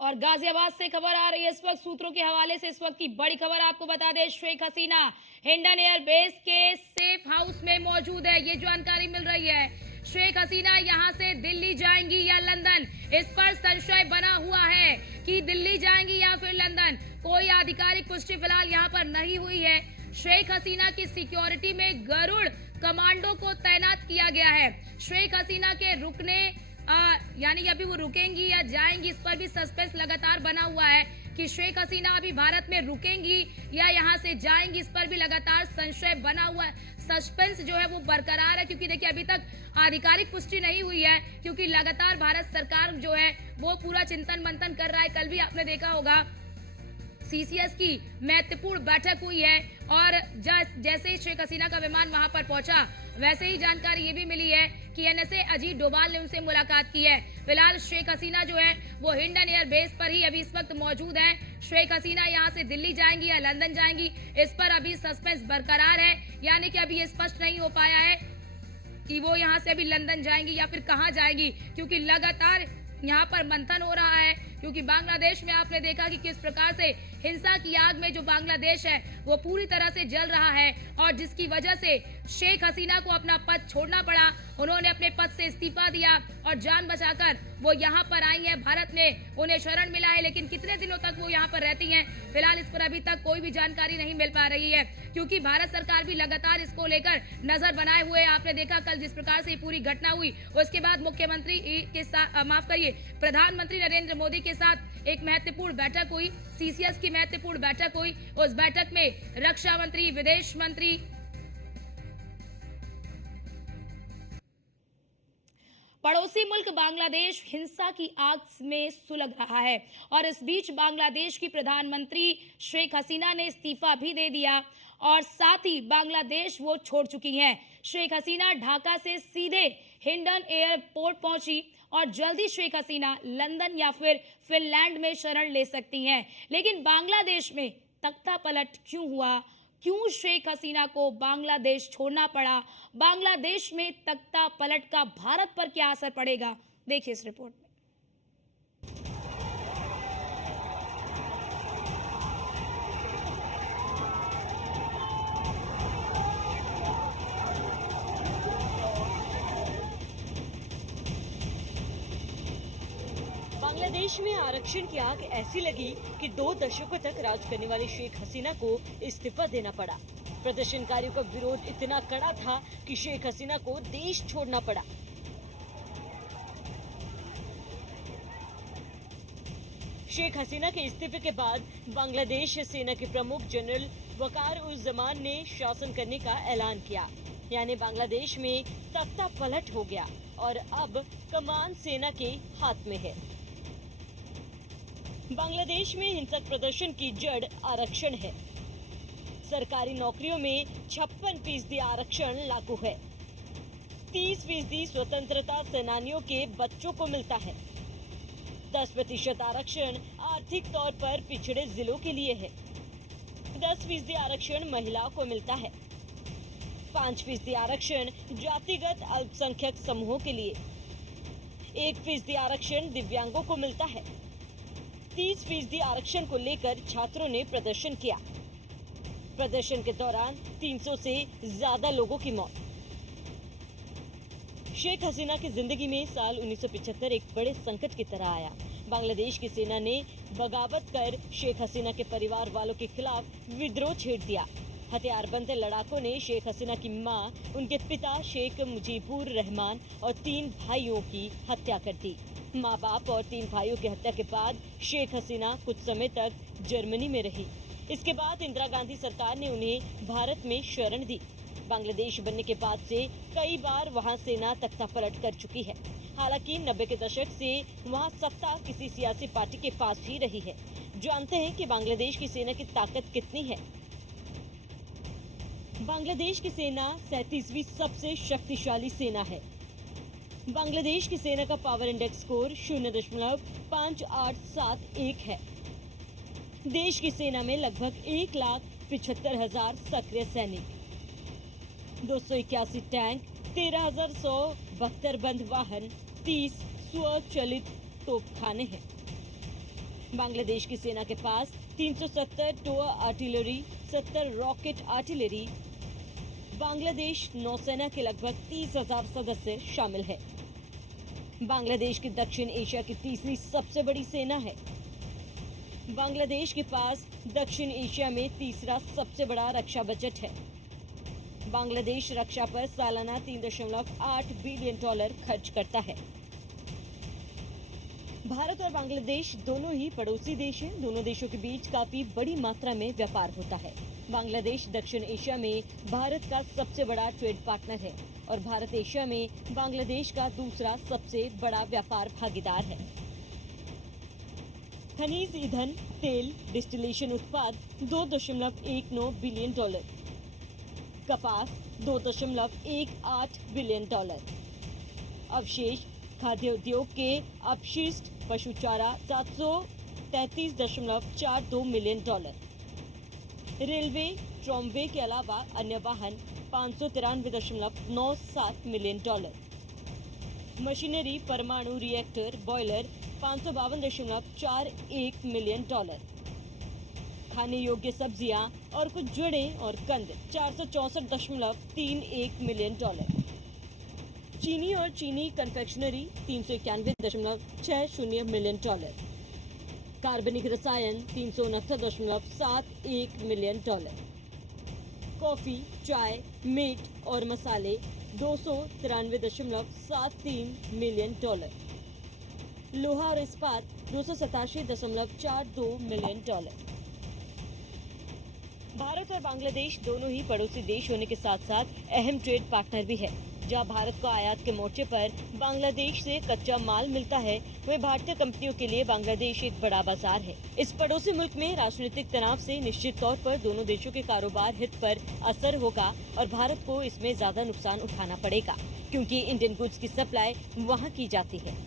और गाजियाबाद से खबर आ रही है इस वक्त सूत्रों के हवाले से। इस वक्त की बड़ी खबर आपको बता दें, शेख हसीना हिंडन एयरबेस के सेफ हाउस में मौजूद है। ये जानकारी मिल रही है, शेख हसीना यहां से दिल्ली जाएंगी या लंदन, इस पर संशय बना हुआ है कि दिल्ली जाएंगी या फिर लंदन। कोई आधिकारिक पुष्टि फिलहाल यहां पर नहीं हुई है। शेख हसीना की सिक्योरिटी में गरुड़ कमांडो को तैनात किया गया है। शेख हसीना के रुकने यानी अभी वो रुकेंगी या जाएंगी, इस पर भी सस्पेंस लगातार बना हुआ है कि शेख हसीना अभी भारत में रुकेंगी या यहां से जाएंगी, इस पर भी लगातार संशय बना हुआ है। सस्पेंस जो है वो बरकरार है, क्योंकि देखिए अभी तक आधिकारिक पुष्टि नहीं हुई है, क्योंकि लगातार भारत सरकार जो है वो पूरा चिंतन मंथन कर रहा है। कल भी आपने देखा होगा सीसीएस की महत्वपूर्ण बैठक हुई है और जैसे ही शेख हसीना का विमान वहां पर पहुंचा, वैसे ही जानकारी ये भी मिली है कि एनएसए अजीत डोभाल ने उनसे मुलाकात की है। फिलहाल शेख हसीना जो है वो हिंडन एयर बेस पर ही अभी इस वक्त मौजूद है। शेख हसीना यहां से दिल्ली जाएंगी या लंदन जाएंगी, इस पर अभी सस्पेंस बरकरार है, यानी कि अभी ये स्पष्ट नहीं हो पाया है कि वो यहां से अभी लंदन जाएंगी या फिर कहां जाएंगी, क्योंकि लगातार यहाँ पर मंथन हो रहा है। क्योंकि बांग्लादेश में आपने देखा कि किस प्रकार से हिंसा की आग में जो बांग्लादेश है वो पूरी तरह से जल रहा है, और जिसकी वजह से शेख हसीना को अपना पद छोड़ना पड़ा। उन्होंने अपने पद से इस्तीफा दिया और जान बचाकर वो यहाँ पर आई हैं भारत में, उन्हें शरण मिला है। लेकिन कितने दिनों तक वो यहाँ पर रहती हैं, फिलहाल इस पर अभी तक कोई भी जानकारी नहीं मिल पा रही है, क्योंकि भारत सरकार भी लगातार इसको लेकर नजर बनाए हुए। आपने देखा कल जिस प्रकार से पूरी घटना हुई, उसके बाद मुख्यमंत्री के साथ प्रधानमंत्री नरेंद्र मोदी के साथ एक महत्वपूर्ण बैठक हुई, सीसीएस की महत्वपूर्ण बैठक हुई। उस बैठक में रक्षा मंत्री, विदेश मंत्री, पड़ोसी मुल्क बांग्लादेश हिंसा की आग में सुलग रहा है, और इस बीच बांग्लादेश की प्रधानमंत्री शेख हसीना ने इस्तीफा भी दे दिया और साथ ही बांग्लादेश वो छोड़ चुकी हैं। शेख हसीना ढाका से सीधे हिंडन एयरपोर्ट पहुंची और जल्दी शेख हसीना लंदन या फिर फिनलैंड में शरण ले सकती हैं। लेकिन बांग्लादेश में तख्ता पलट क्यों हुआ, क्यों शेख हसीना को बांग्लादेश छोड़ना पड़ा, बांग्लादेश में तख्ता पलट का भारत पर क्या असर पड़ेगा, देखिए इस रिपोर्ट में। बांग्लादेश में आरक्षण की आग ऐसी लगी कि 2 दशकों तक राज करने वाली शेख हसीना को इस्तीफा देना पड़ा। प्रदर्शनकारियों का विरोध इतना कड़ा था कि शेख हसीना को देश छोड़ना पड़ा। शेख हसीना के इस्तीफे के बाद बांग्लादेश सेना के प्रमुख जनरल वकार उज जमान ने शासन करने का ऐलान किया, यानी बांग्लादेश में तख्ता पलट हो गया और अब कमान सेना के हाथ में है। बांग्लादेश में हिंसक प्रदर्शन की जड़ आरक्षण है। सरकारी नौकरियों में 56% आरक्षण लागू है। 30% स्वतंत्रता सेनानियों के बच्चों को मिलता है। 10% आरक्षण आर्थिक तौर पर पिछड़े जिलों के लिए है। 10% आरक्षण महिलाओं को मिलता है। 5% आरक्षण जातिगत अल्पसंख्यक समूहों के लिए। 1% आरक्षण दिव्यांगों को मिलता है। 30% आरक्षण को लेकर छात्रों ने प्रदर्शन किया। प्रदर्शन के दौरान 300 से ज्यादा लोगों की मौत। शेख हसीना की जिंदगी में साल 1975 एक बड़े संकट की तरह आया। बांग्लादेश की सेना ने बगावत कर शेख हसीना के परिवार वालों के खिलाफ विद्रोह छेड़ दिया। हथियारबंद लड़ाकों ने शेख हसीना की मां, उनके पिता शेख मुजीबुर रहमान और 3 भाइयों की हत्या कर दी। माँ बाप और 3 भाइयों की हत्या के बाद शेख हसीना कुछ समय तक जर्मनी में रही। इसके बाद इंदिरा गांधी सरकार ने उन्हें भारत में शरण दी। बांग्लादेश बनने के बाद से कई बार वहां सेना तख्ता पलट कर चुकी है। हालांकि 90 के दशक से वहां सत्ता किसी सियासी पार्टी के पास ही रही है। जानते हैं कि बांग्लादेश की सेना की ताकत कितनी है। बांग्लादेश की सेना 37वीं सबसे शक्तिशाली सेना है। बांग्लादेश की सेना का पावर इंडेक्स स्कोर 0.5871 है। देश की सेना में लगभग 1,75,000 सक्रिय सैनिक, 281 टैंक, 13,172 बंद वाहन, 30 स्वचालित तोपखाने हैं। बांग्लादेश की सेना के पास 370 टोआ आर्टिलरी, 70 रॉकेट आर्टिलरी। बांग्लादेश नौसेना के लगभग 30,000 सदस्य शामिल है। बांग्लादेश की दक्षिण एशिया की तीसरी सबसे बड़ी सेना है। बांग्लादेश के पास दक्षिण एशिया में तीसरा सबसे बड़ा रक्षा बजट है। बांग्लादेश रक्षा पर सालाना $3.8 बिलियन खर्च करता है। भारत और बांग्लादेश दोनों ही पड़ोसी देश हैं। दोनों देशों के बीच काफी बड़ी मात्रा में व्यापार होता है। बांग्लादेश दक्षिण एशिया में भारत का सबसे बड़ा ट्रेड पार्टनर है और भारत एशिया में बांग्लादेश का दूसरा सबसे बड़ा व्यापार भागीदार है। खनिज ईंधन, तेल, डिस्टिलेशन उत्पाद $2.19 बिलियन, कपास $2.18 बिलियन, अवशेष खाद्य उद्योग के अपशिष्ट पशु चारा $733.42 मिलियन, रेलवे ट्रॉमवे के अलावा अन्य वाहन $593.97 मिलियन, मशीनरी परमाणु रिएक्टर बॉयलर $552.41 मिलियन, खाने योग्य सब्जियां और कुछ जड़ें और कंद $464.31 मिलियन, चीनी और चीनी कन्फेक्शनरी $391.60 मिलियन, कार्बनिक रसायन $369.71 मिलियन, कॉफी, चाय, मीट और मसाले $293.73 मिलियन, लोहा और इस्पात $287.42 मिलियन। भारत और बांग्लादेश दोनों ही पड़ोसी देश होने के साथ साथ अहम ट्रेड पार्टनर भी है। जहां भारत को आयात के मोर्चे पर बांग्लादेश से कच्चा माल मिलता है, वहीं भारतीय कंपनियों के लिए बांग्लादेश एक बड़ा बाजार है। इस पड़ोसी मुल्क में राजनीतिक तनाव से निश्चित तौर पर दोनों देशों के कारोबार हित पर असर होगा और भारत को इसमें ज्यादा नुकसान उठाना पड़ेगा, क्योंकि इंडियन गुड्स की सप्लाई वहां की जाती है।